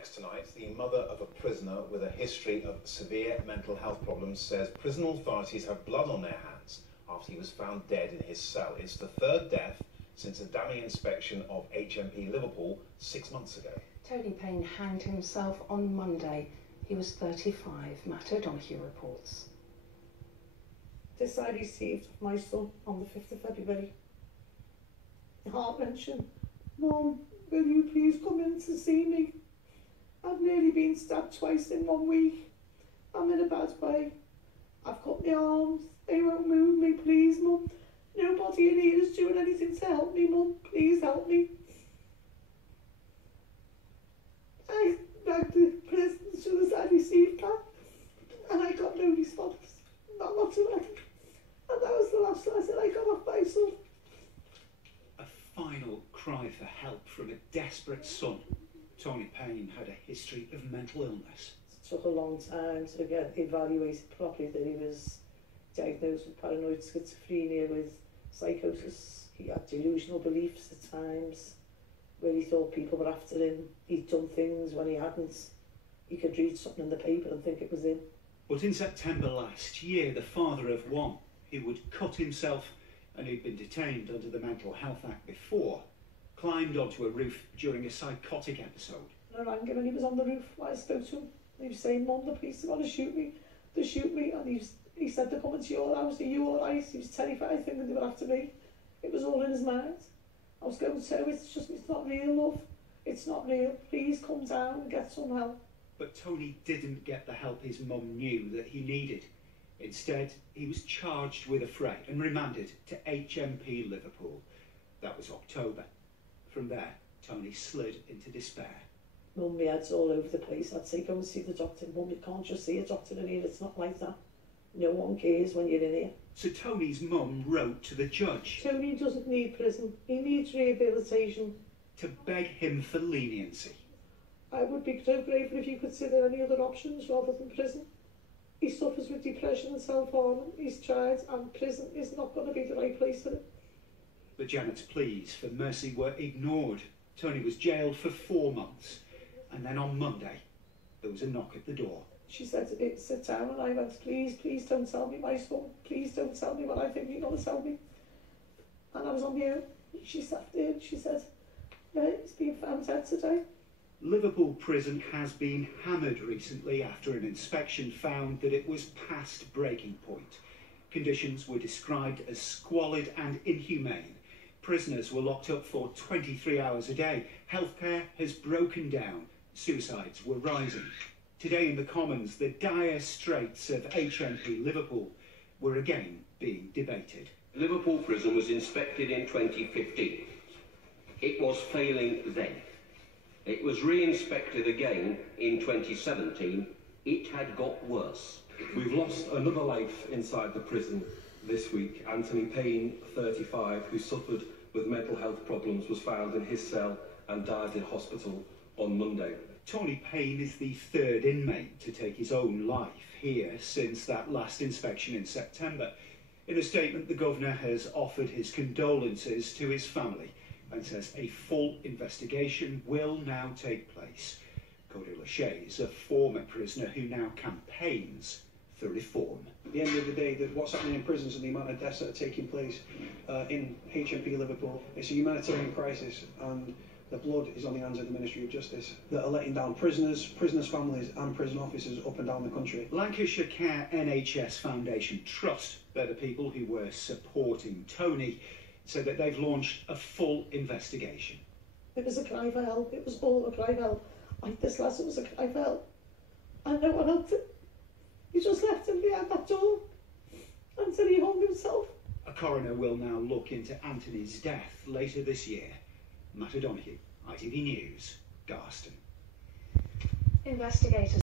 Next tonight, the mother of a prisoner with a history of severe mental health problems says prison authorities have blood on their hands after he was found dead in his cell. It's the third death since a damning inspection of HMP Liverpool 6 months ago. Tony Paine hanged himself on Monday. He was 35, Matt O'Donoghue reports. This I received of my son on the 5th of February. Heart-wrenching. Mum, will you please come in to see me? I've nearly been stabbed twice in 1 week. I'm in a bad way. I've cut my arms. They won't move me, please, Mum. Nobody in here is doing anything to help me, Mum. Please help me. I rang the prison as soon as I received that, and I got no response. Not whatsoever. And that was the last letter I got off my son. A final cry for help from a desperate son. Tony Paine had a history of mental illness. It took a long time to get evaluated properly that he was diagnosed with paranoid schizophrenia with psychosis. He had delusional beliefs at times where he thought people were after him. He'd done things when he hadn't. He could read something in the paper and think it was him. But in September last year, the father of one who would cut himself and who'd been detained under the Mental Health Act before, climbed onto a roof during a psychotic episode. And I rang him and he was on the roof while I spoke to him. He was saying, Mum, the police are going to shoot me. They shoot me. And he said, they're coming to your house. Are you all right? He was terrified thinking they were after me. It was all in his mind. I was going to, it's not real, love. It's not real. Please come down and get some help. But Tony didn't get the help his mum knew that he needed. Instead, he was charged with a fray and remanded to HMP Liverpool. That was October. From there, Tony slid into despair. Mum, my head's all over the place. I'd say, go and see the doctor. Mum, you can't just see a doctor in here. It's not like that. No one cares when you're in here. So Tony's mum wrote to the judge. Tony doesn't need prison. He needs rehabilitation. To beg him for leniency. I would be so grateful if you consider any other options rather than prison. He suffers with depression and self-harm. He's tried, and prison is not going to be the right place for him. But Janet's pleas for mercy were ignored. Tony was jailed for 4 months. And then on Monday, there was a knock at the door. She said to me, sit down, and I went, please don't tell me my son. Please don't tell me what I think you're going to tell me. And I was on my own. She sat there and she said, yeah, he's been found dead today. Liverpool prison has been hammered recently after an inspection found that it was past breaking point. Conditions were described as squalid and inhumane. Prisoners were locked up for 23 hours a day. Healthcare has broken down. Suicides were rising. Today in the Commons, the dire straits of HMP Liverpool were again being debated. Liverpool prison was inspected in 2015. It was failing then. It was re-inspected again in 2017. It had got worse. We've lost another life inside the prison this week. Anthony Paine, 35, who suffered with mental health problems, was found in his cell and died in hospital on Monday. Tony Paine is the third inmate to take his own life here since that last inspection in September. In a statement, the Governor has offered his condolences to his family and says a full investigation will now take place. Cody Lachey is a former prisoner who now campaigns for reform. At the end of the day, what's happening in prisons and the amount of deaths that are taking place in HMP Liverpool, it's a humanitarian crisis, and the blood is on the hands of the Ministry of Justice that are letting down prisoners, prisoners' families and prison officers up and down the country. Lancashire Care NHS Foundation Trust, they're the people who were supporting Tony, said that they've launched a full investigation. It was a cry for help. It was all a cry for help. Like this lesson was a cry for help. And no one helped him. He just left him behind that door until he hung himself. A coroner will now look into Anthony's death later this year. Matt O'Donoghue, ITV News, Garston. Investigators